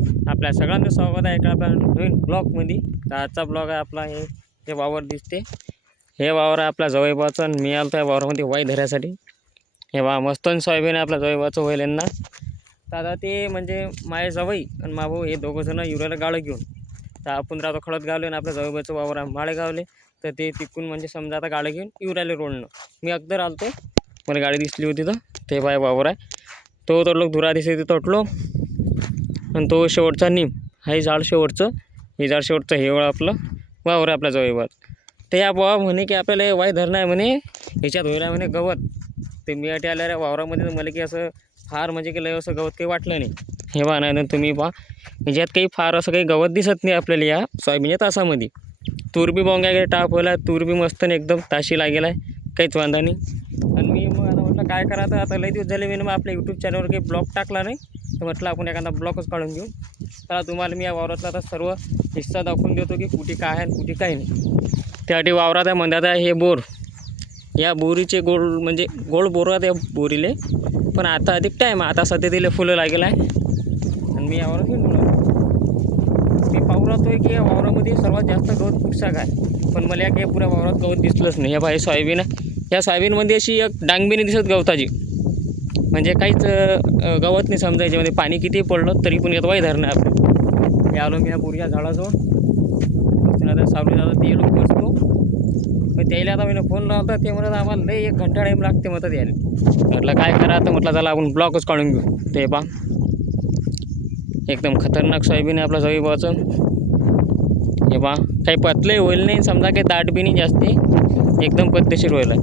आपल्या सगळ्यांचं स्वागत आहे एका आपल्या नवीन ब्लॉगमध्ये। तर आजचा ब्लॉग आहे आपला हे वावर दिसते, हे वावर आहे आपल्या जवळपासचं आणि मी आलो त्या वावरामध्ये वाई धरायसाठी। हे वा मस्त सोयाबीन आहे आपल्या जवळपासचं होईल यांना। तर आता ते म्हणजे माझे जवई आणि माभाऊ हे दोघंजणं युरियाला गाळं घेऊन, तर आपण राहतो खळत गावले आणि आपल्या जवळपासचं वावर आहे माळेगावले। तर ते तिकून म्हणजे समजा आता गाळं घेऊन युरियाला रोडणं मी अगदर आलतो, मला गाडी दिसली होती तर ते बाय वावर आहे तो तोडलो, धुरा दिसते ते तोडलो। आणि तो शेवटचा नीम हे झाड शेवटचं, हे झाड शेवटचं हे आपलं वावर आहे आपल्या जवळपास। ते या बाबा म्हणे की आपल्याला वाई धरणं आहे म्हणे, ह्याच्यात होईल आहे म्हणे गवत। ते मी अटे आल्या वावरामध्ये तर मला की असं फार म्हणजे की लय असं गवत काही वाटलं नाही। हे बा नाही तुम्ही पहा ह्याच्यात काही फार असं काही गवत दिसत नाही आपल्याला या सोयाबीनच्या तासामध्ये। तूर बी बोंगा गेला टाप व्हायला, तूर बी मस्त नाही एकदम ताशी लागेला आहे, काहीच वांधा नाही। आणि मी मग आता म्हटलं काय करायचं, आता लई दिवस झाले मी मग आपल्या यूट्यूब चॅनलवर काही ब्लॉग टाकला नाही, तर म्हटलं आपण एखादा ब्लॉगच काढून घेऊ। तर तुम्हाला मी या वावरातला आता सर्व हिस्सा दाखवून देतो की कुठे काय आहे आणि कुठे काय नाही। त्यासाठी वावरात आहे म्हणतात आहे हे बोर, या बोरीचे गोल म्हणजे गोल बोर आहे या बोरीले, पण आता अधिक टाईम आता सध्या तिला फुलं लागेल आहे। आणि मी यावरात घेऊन मी पाहू राहतोय की या वावरामध्ये सर्वात जास्त गवत कुठसाक आहे, पण मला काही पुऱ्या वावरात गवत दिसलंच नाही। या बाई सोयाबीन आहे, या सोयाबीनमध्ये अशी एक डांगबी नाही दिसत गवताची, म्हणजे काहीच गवत नाही समजायचे, म्हणजे पाणी किती पडलं तरी पण येत वाई धरणं आपलं। आलो मी या बोरीच्या झाडाजवळ, आता सावली झालं ते लोक बसतो, मग त्याला आता मी फोन लावता ते म्हणत आम्हाला लई 1 घंटा टाईम लागते म्हणतात यायला। म्हटलं काय करा, तर म्हटलं चला आपण ब्लॉगच काढून घेऊ। ते पा एकदम खतरनाक सोयाबीन आहे आपल्या जवळपासचं। हे पा काही पतले होईल नाही समजा, काही दाट बी नाही जास्ती, एकदम पद्धतशीर होईल आहे।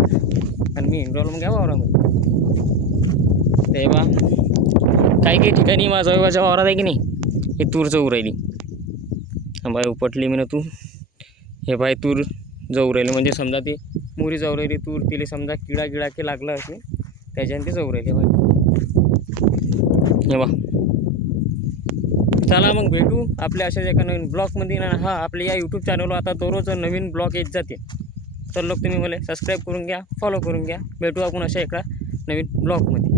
आणि मी हिंडवलं मग घ्या वावरामध्ये ते बा काही काही ठिकाणी माझ्या जवळच्या वावरात आहे की नाही हे तूर जाऊ राहिली। बाय उपटली मी ना तू, हे बाय तूर जाऊ राहिली म्हणजे समजा ती मुरी जाऊ राहिली तूर, तिला समजा किडा गिळा की लागला असे त्याच्याने ती जाऊ राहिली बाय। हे बा चला मग भेटू आपल्या अशाच एका नवीन ब्लॉगमध्ये ना। हा आपल्या या यूट्यूब चॅनलवर आता दररोज नवीन ब्लॉग येत जाते, तर लोक तुम्ही मला सबस्क्राईब करून घ्या, फॉलो करून घ्या। भेटू आपण अशा एका नवीन ब्लॉगमध्ये।